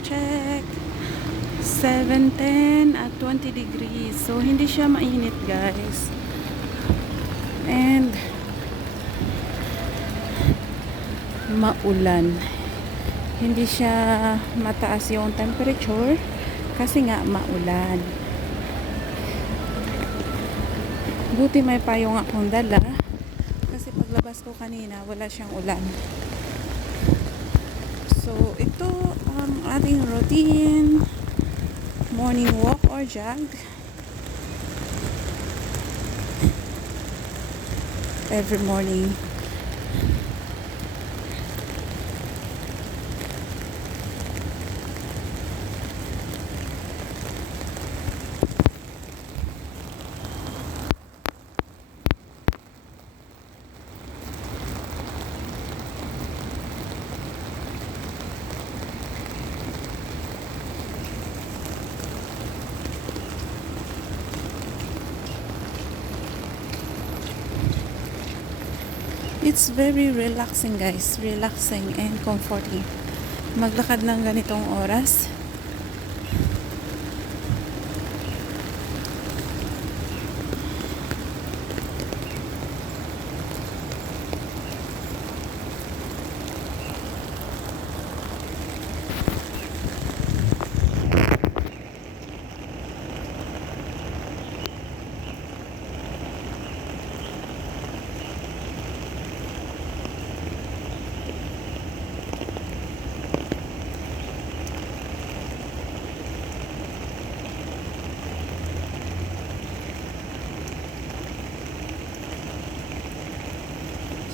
time check 7:10 at 20 degrees. So hindi siya mainit, guys. And maulan. Hindi siya mataas yung temperature kasi nga maulan. Buti may payong akong dala kasi paglabas ko kanina wala siyang ulan. So ito ang ating routine, morning walk or jog every morning. It's very relaxing, guys. Relaxing and comforting. Maglakad ng ganitong oras.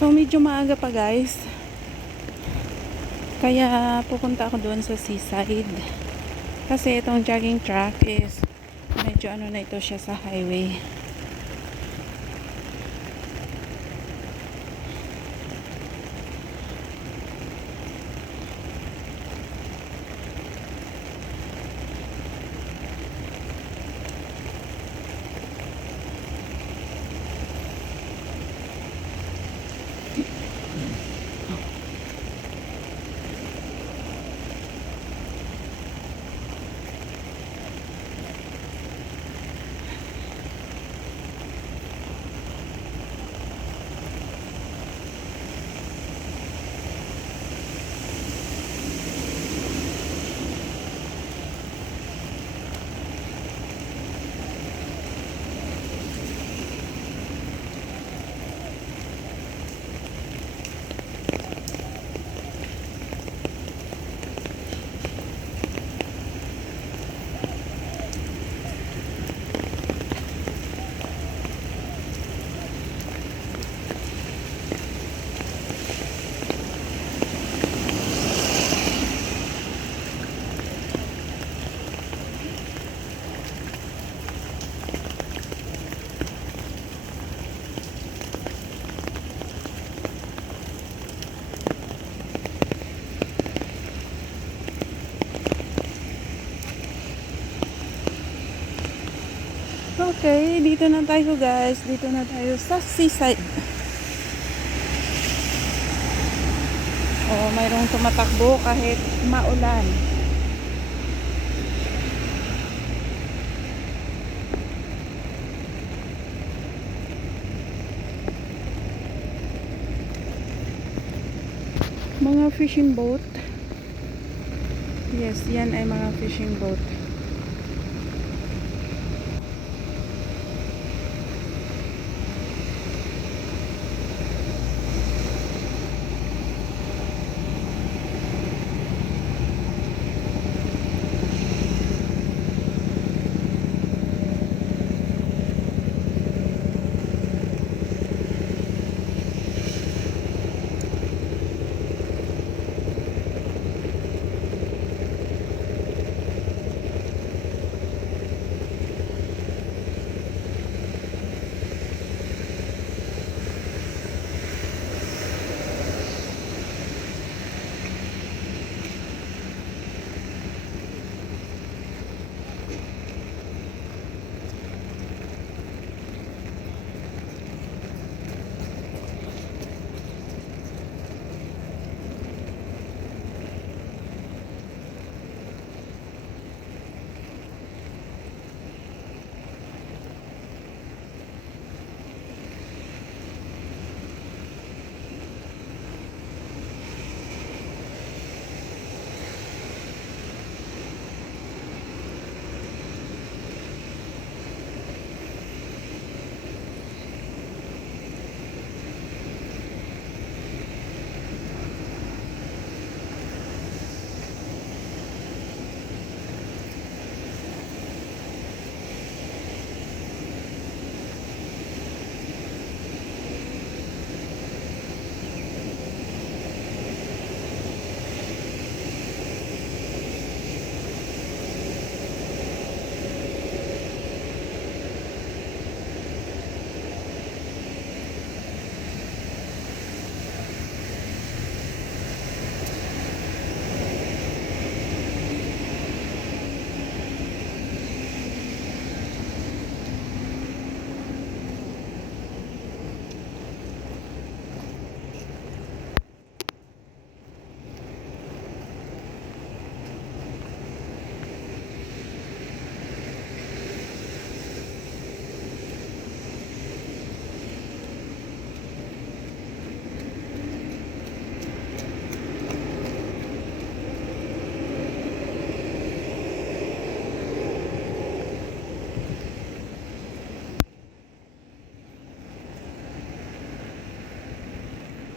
So medyo maaga pa, guys. Kaya pupunta ako doon sa seaside. Kasi itong jogging track is medyo ano na ito siya sa highway. Okay, dito na tayo, guys. Dito na tayo sa seaside. Oh, mayroong tumatakbo kahit maulan. Mga fishing boat. Yes, yan ay mga fishing boat.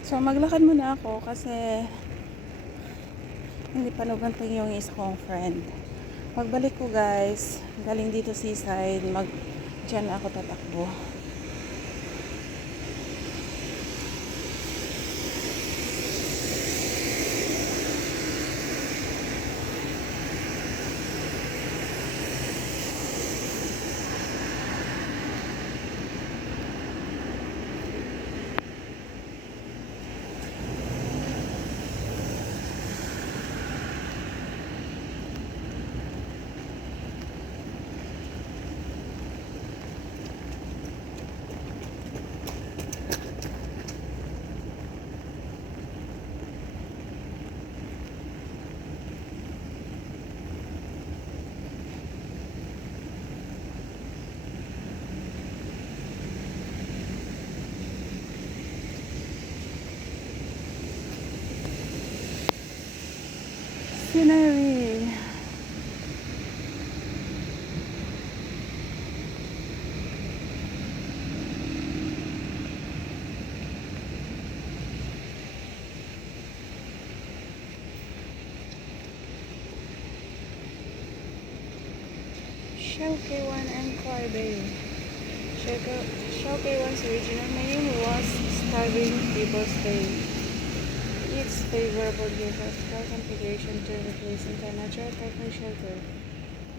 So maglakad muna ako kasi hindi pa nagantay yung isa kong friend. Pagbalik ko guys, galing dito seaside, dyan ako tatakbo. Scenery. Shell K1 and Clarbay. Shell K1's original name was Starving People's Bay. Its favorable geographical configuration to replace into a natural typhoon shelter.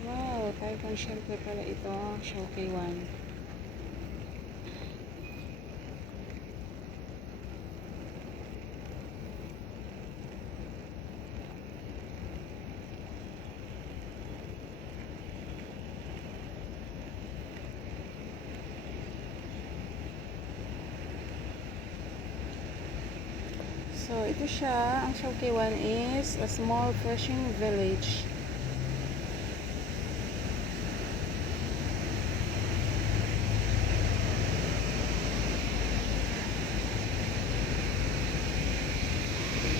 Wow, typhoon shelter pala ito, Shell K1. So, ito siya. Ang Shell K1 is a small fishing village.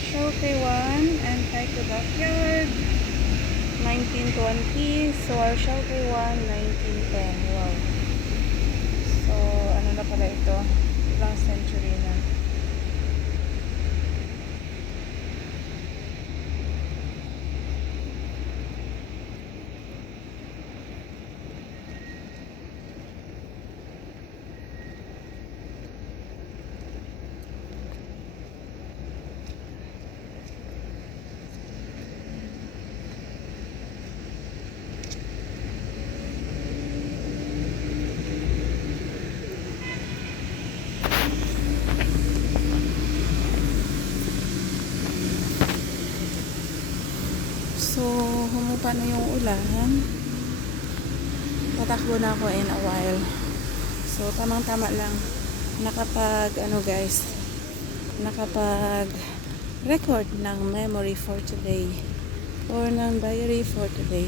Shell K1 and Taiko Backyard 1920. So, our Shell K1 1910. Wow. So, ano na pala ito? Ilang century na. So, humupa na yung ulan. Tatakbo na ako in a while. So, tamang-tama lang. Nakapag record ng memory for today. Or ng diary for today.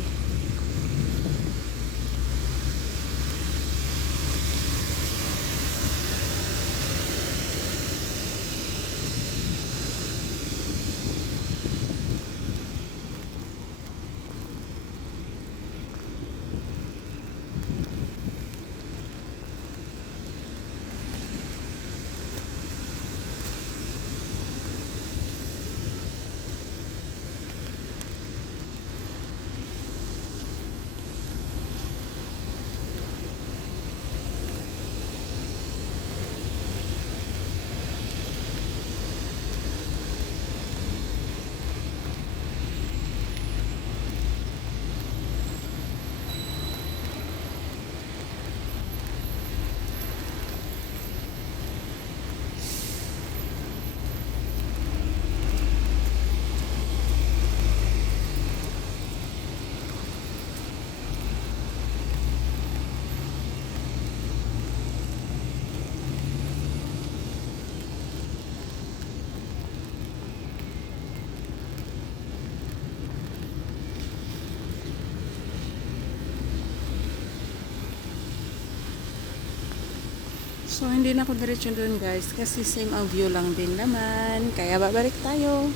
So, hindi na ako diretso dun guys. Kasi same ang view lang din naman. Kaya babalik tayo.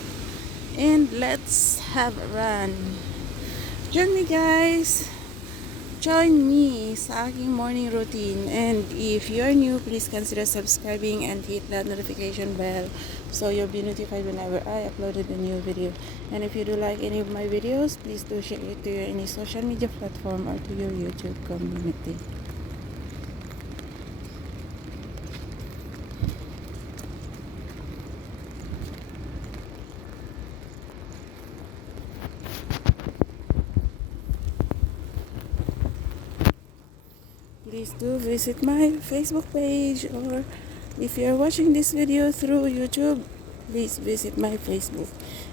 And let's have a run. Join me guys. join me sa aking morning routine. And if you're new, please consider subscribing and hit that notification bell so you'll be notified whenever I uploaded a new video. And if you do like any of my videos, please do share it to your any social media platform or to your YouTube community. Please do visit my Facebook page, or if you're watching this video through YouTube, please visit my Facebook.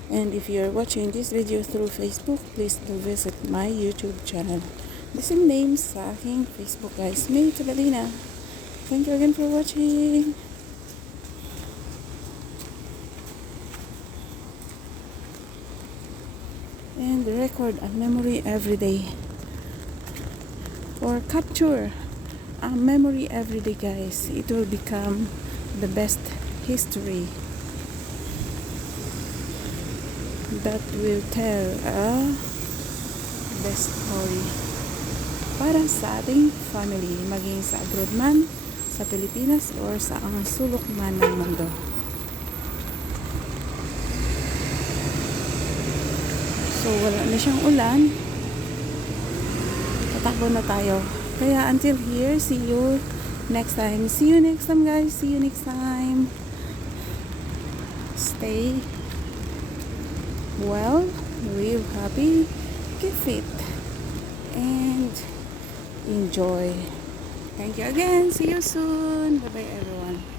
And if you're watching this video through Facebook, please do visit my YouTube channel. The same name sa aking Facebook, guys. May Tabalina. Thank you again for watching. And record a memory every day. Or capture a memory every day, guys. It will become the best history that will tell a best story para sa ating family, maging sa abroad man, sa Pilipinas, or sa ang sulok man ng mundo. So wala na siyang ulan, tatakbo na tayo. Kaya until here, see you next time. See you next time, guys. See you next time. Stay well, live happy, keep fit, and enjoy. Thank you again. See you soon. Bye bye, everyone.